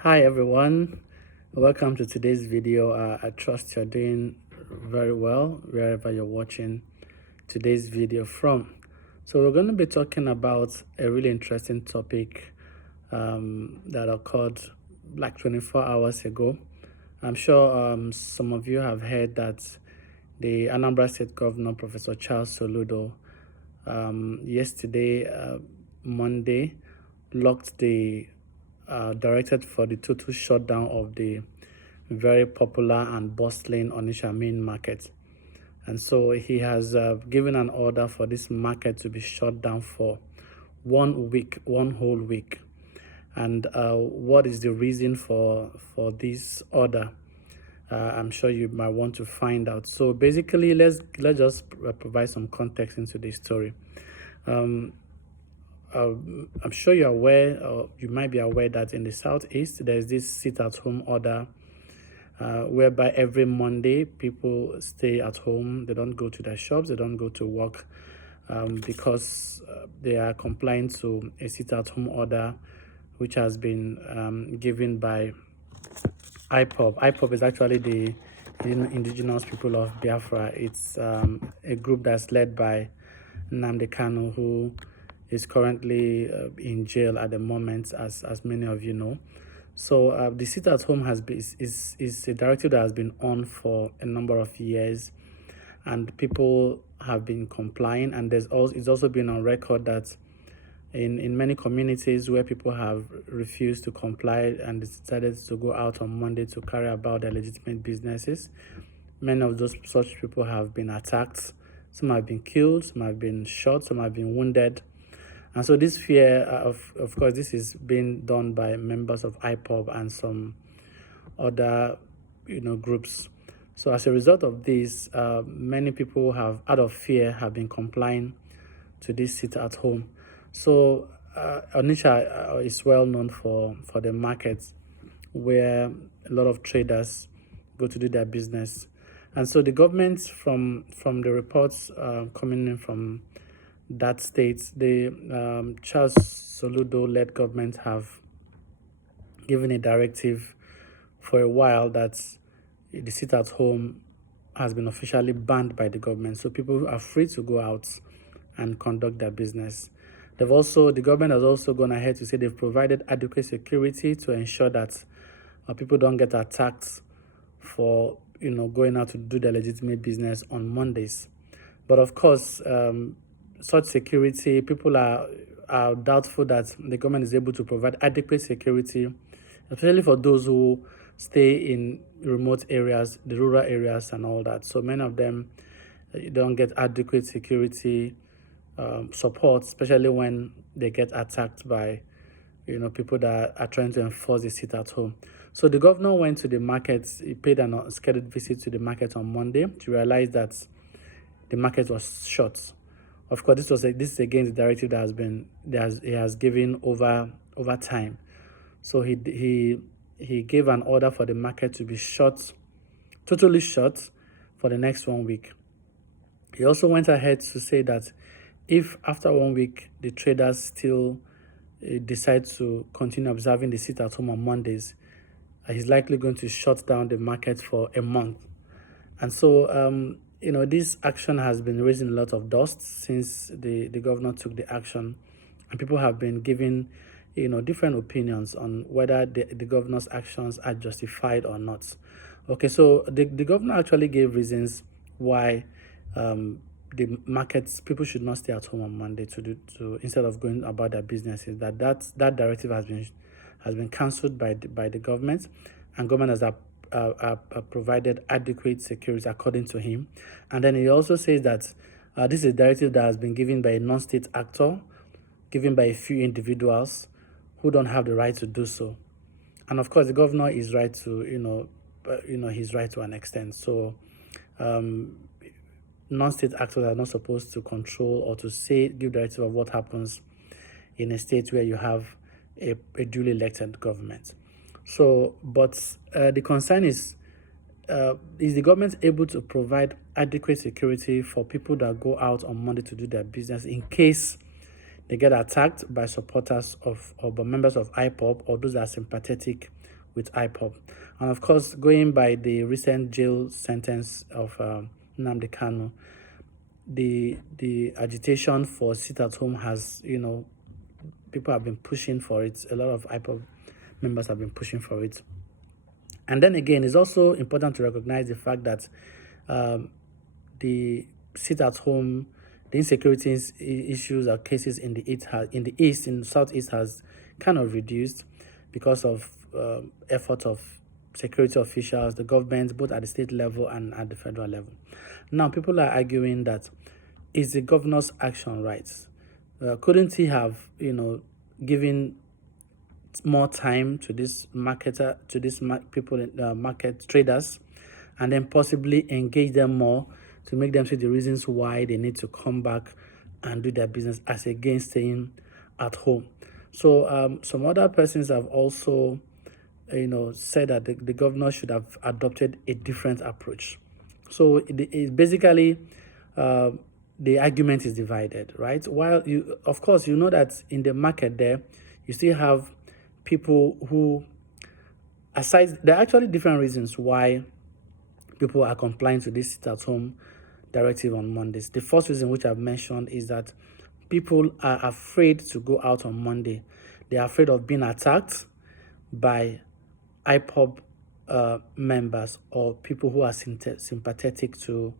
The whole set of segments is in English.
Hi everyone, welcome to today's video. I trust you're doing very well wherever you're watching today's video from. So we're going to be talking about a really interesting topic that occurred like 24 hours ago. I'm sure some of you have heard that the Anambra State Governor, Professor Charles Soludo, yesterday, Monday, locked the directed for the total shutdown of the very popular and bustling Onitsha main market. And so he has given an order for this market to be shut down for 1 week, one whole week. And what is the reason for this order? I'm sure you might want to find out. So basically, let's just provide some context into this story. I'm sure you're aware, or you might be aware, that in the southeast there's this sit-at-home order, whereby every Monday people stay at home. They don't go to their shops. They don't go to work, because they are complying to a sit-at-home order, which has been given by IPOB. IPOB is actually the indigenous people of Biafra. It's a group that's led by Nnamdi Kanu, who is currently in jail at the moment, as many of you know. So the sit at home is a directive that has been on for a number of years, and people have been complying. And it's also been on record that in many communities where people have refused to comply and decided to go out on Monday to carry about their legitimate businesses, many of those such people have been attacked. Some have been killed, some have been shot, some have been wounded. And so this fear, of course, this is being done by members of IPOB and some other, groups. So as a result of this, many people have, out of fear, have been complying to this sit at home. So Onitsha is well known for the markets where a lot of traders go to do their business. And so the government, from the reports coming in from that state, the Charles Soludo-led government have given a directive for a while that the sit-at-home has been officially banned by the government. So people are free to go out and conduct their business. The government has also gone ahead to say they've provided adequate security to ensure that people don't get attacked for going out to do their legitimate business on Mondays. But of course, such security, people are doubtful that the government is able to provide adequate security, especially for those who stay in remote areas, the rural areas and all that. So many of them don't get adequate security support, especially when they get attacked by people that are trying to enforce the sit at home. So the governor went to the market. He paid an unscheduled visit to the market on Monday to realize that the market was shut. Of course, this is against the directive that he has given over time. So he gave an order for the market to be shut, totally shut, for the next 1 week. He also went ahead to say that if after 1 week the traders still decide to continue observing the sit at home on Mondays, he's likely going to shut down the market for a month. And so this action has been raising a lot of dust since the governor took the action, and people have been giving different opinions on whether the governor's actions are justified or not. Okay, so the governor actually gave reasons why the markets, people should not stay at home on Monday to instead of going about their businesses. That directive has been cancelled by the government, and government has provided adequate security according to him. And then he also says that this is a directive that has been given by a non-state actor, given by a few individuals who don't have the right to do so. And of course, the governor is right to he's right to an extent. So non-state actors are not supposed to control or to give directive of what happens in a state where you have a duly elected government. So, but the concern is the government able to provide adequate security for people that go out on Monday to do their business in case they get attacked by supporters of or by members of IPOB or those that are sympathetic with IPOB. And of course, going by the recent jail sentence of Nnamdi Kanu, the agitation for sit at home has, people have been pushing for it. A lot of IPOB members have been pushing for it. And then again, it's also important to recognize the fact that the sit at home, the insecurity issues or cases in the east, in the southeast, has kind of reduced because of effort of security officials, the government, both at the state level and at the federal level. Now, people are arguing that, is the governor's action right? Couldn't he have, given more time to this marketer, to these people in market traders, and then possibly engage them more to make them see the reasons why they need to come back and do their business as against staying at home? So some other persons have also, said that the governor should have adopted a different approach. So it basically, the argument is divided, right? While of course, you know that in the market there, you still have people who, there are actually different reasons why people are complying to this sit-at-home directive on Mondays. The first reason, which I've mentioned, is that people are afraid to go out on Monday. They are afraid of being attacked by IPOB members or people who are sympathetic to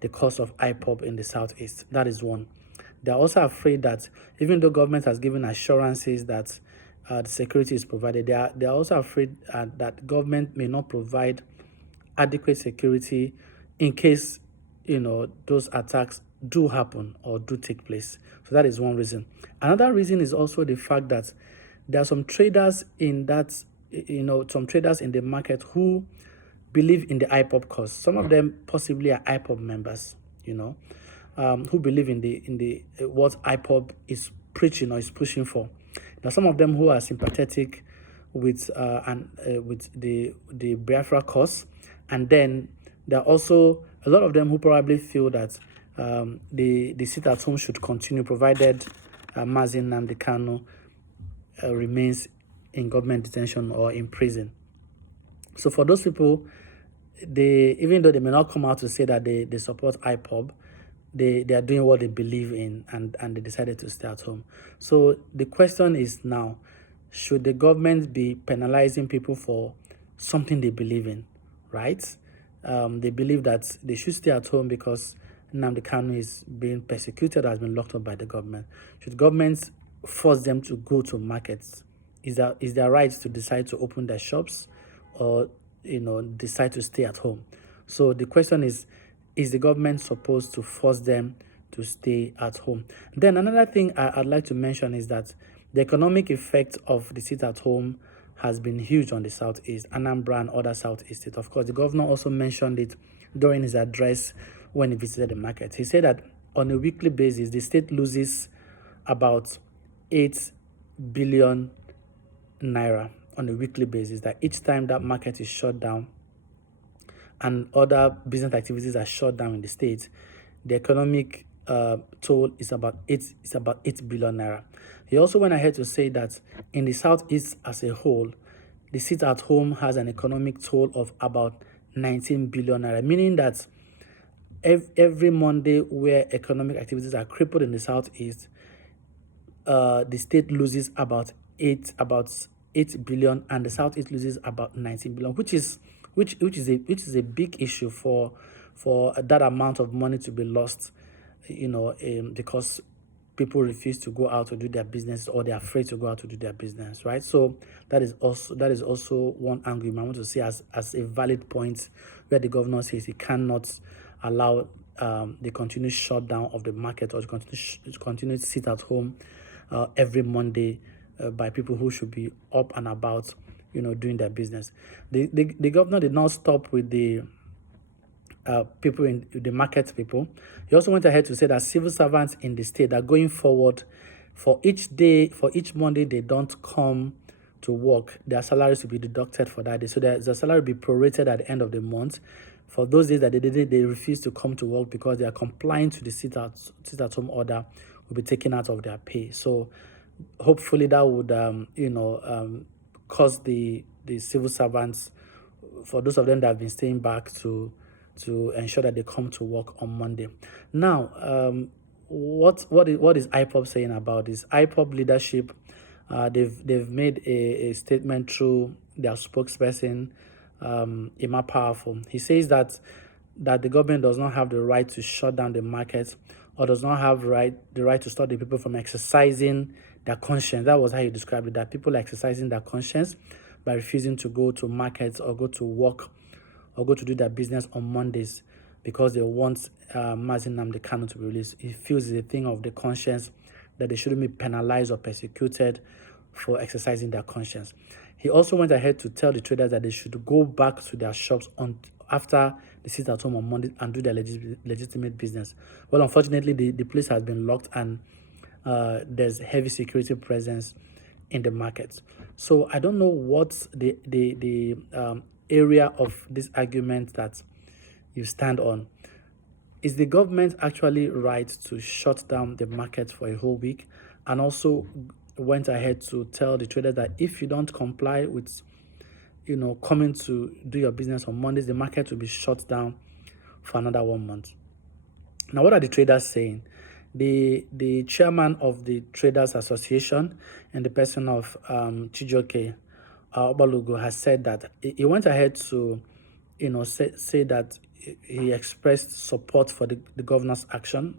the cause of IPOB in the southeast. That is one. They're also afraid that even though government has given assurances that the security is provided, they are also afraid that government may not provide adequate security in case, those attacks do happen or do take place. So that is one reason. Another reason is also the fact that there are some traders in that, some traders in the market who believe in the IPOB cause. Some of them possibly are IPOB members, who believe in the what IPOB is preaching or is pushing for. Now, some of them who are sympathetic with with the Biafra cause, and then there are also a lot of them who probably feel that the sit at home should continue, provided Mazin Nnamdi Kanu remains in government detention or in prison. So for those people, even though they may not come out to say that they support IPOB, they are doing what they believe in, and they decided to stay at home. So the question is now, should the government be penalizing people for something they believe in, right? They believe that they should stay at home because Nnamdi Kanu is being persecuted, has been locked up by the government. Should governments force them to go to markets? Is their right to decide to open their shops or, decide to stay at home? So the question is the government supposed to force them to stay at home? Then another thing I'd like to mention is that the economic effect of the sit-at-home has been huge on the Southeast, Anambra and other Southeast states. Of course, the governor also mentioned it during his address when he visited the market. He said that on a weekly basis, the state loses about 8 billion naira on a weekly basis, that each time that market is shut down and other business activities are shut down in the state, the economic toll is about 8 billion naira. He also went ahead to say that in the Southeast as a whole, the sit-at-home has an economic toll of about 19 billion naira, meaning that every Monday where economic activities are crippled in the Southeast, the state loses about 8 billion, and the Southeast loses about 19 billion, which is a big issue for that amount of money to be lost, because people refuse to go out to do their business, or they're afraid to go out to do their business, right? So that is also one angle you might want to see as a valid point, where the governor says he cannot allow the continued shutdown of the market, or to continue to sit at home every Monday by people who should be up and about, doing their business. The governor did not stop with the people in the market people. He also went ahead to say that civil servants in the state are going forward, for each Monday they don't come to work, their salaries will be deducted for that day. So their salary will be prorated at the end of the month. For those days that they refuse to come to work because they are complying to the sit-at-home order, will be taken out of their pay. So hopefully that would cause the civil servants, for those of them that have been staying back, to ensure that they come to work on Monday. Now, what is IPOB saying about this? IPOB leadership, they've made a statement through their spokesperson, Emma Powerful. He says that the government does not have the right to shut down the market, or does not have the right to stop the people from exercising their conscience. That was how he described it, that people are exercising their conscience by refusing to go to markets or go to work or go to do their business on Mondays because they want Mazi Nnamdi Kanu to be released. He feels it's a thing of the conscience that they shouldn't be penalized or persecuted for exercising their conscience. He also went ahead to tell the traders that they should go back to their shops after they sit at home on Monday and do their legitimate business. Well, unfortunately, the place has been locked, and there's heavy security presence in the market. So I don't know what's the area of this argument that you stand on. Is the government actually right to shut down the market for a whole week? And also went ahead to tell the traders that if you don't comply with coming to do your business on Mondays, the market will be shut down for another 1 month. Now, what are the traders saying? The chairman of the Traders Association, in the person of Chijoke Obalogo, has said that he went ahead to say that he expressed support for the governor's action,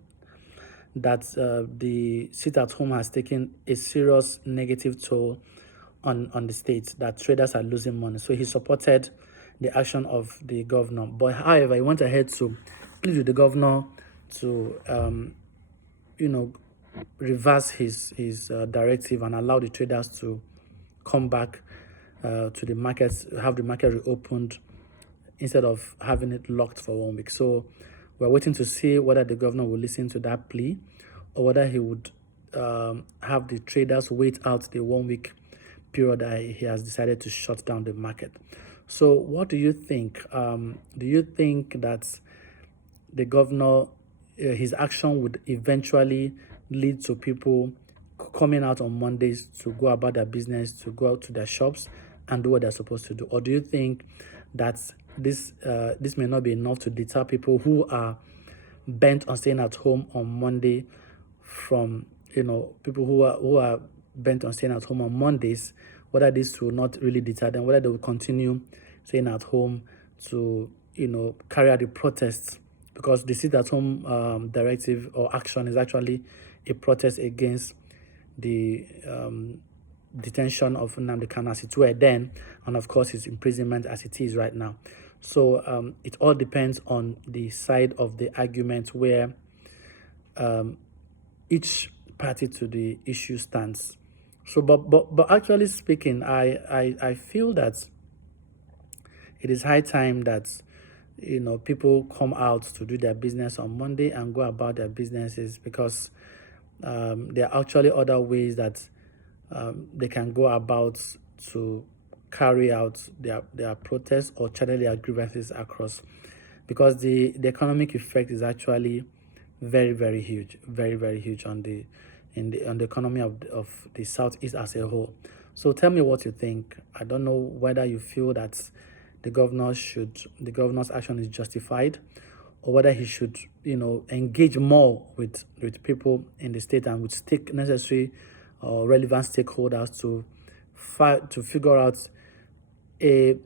that the sit-at-home has taken a serious negative toll on the state, that traders are losing money. So he supported the action of the governor. But however, he went ahead to plead with the governor to reverse his directive and allow the traders to come back to the markets, have the market reopened instead of having it locked for 1 week. So we're waiting to see whether the governor will listen to that plea, or whether he would have the traders wait out the 1 week period that he has decided to shut down the market. So what do you think? Do you think that the governor, his action would eventually lead to people coming out on Mondays to go about their business, to go out to their shops and do what they're supposed to do? Or do you think that this may not be enough to deter people who are bent on staying at home on Monday from people who are bent on staying at home on Mondays, whether this will not really deter them, whether they will continue staying at home to carry out the protests? Because the sit-at-home directive or action is actually a protest against the detention of Nnamdi Kanu as it were then, and of course his imprisonment as it is right now. So it all depends on the side of the argument where each party to the issue stands. So, but actually speaking, I feel that it is high time that people come out to do their business on Monday and go about their businesses, because there are actually other ways that they can go about to carry out their protests or channel their grievances across, because the economic effect is actually very, very huge, very, very huge on the economy of the Southeast as a whole. So tell me what you think. I don't know whether you feel that the governor's action is justified, or whether he should engage more with people in the state and with necessary or relevant stakeholders to figure out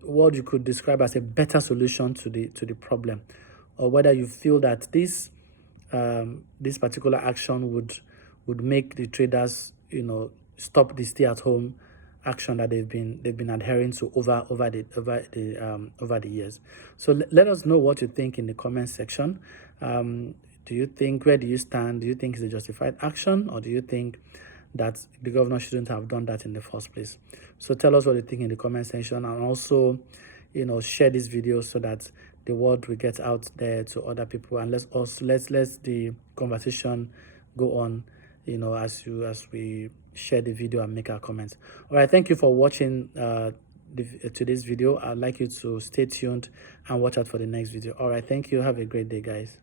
what you could describe as a better solution to the problem, or whether you feel that this particular action would make the traders stop the stay-at-home action that they've been adhering to over the years. So let us know what you think in the comment section. Do you think, where do you stand? Do you think it's a justified action, or do you think that the governor shouldn't have done that in the first place? So tell us what you think in the comment section, and also share this video so that the word will get out there to other people, and let's the conversation go on as we share the video and make our comments. All right, thank you for watching today's video. I'd like you to stay tuned and watch out for the next video. All right, thank you. Have a great day, guys.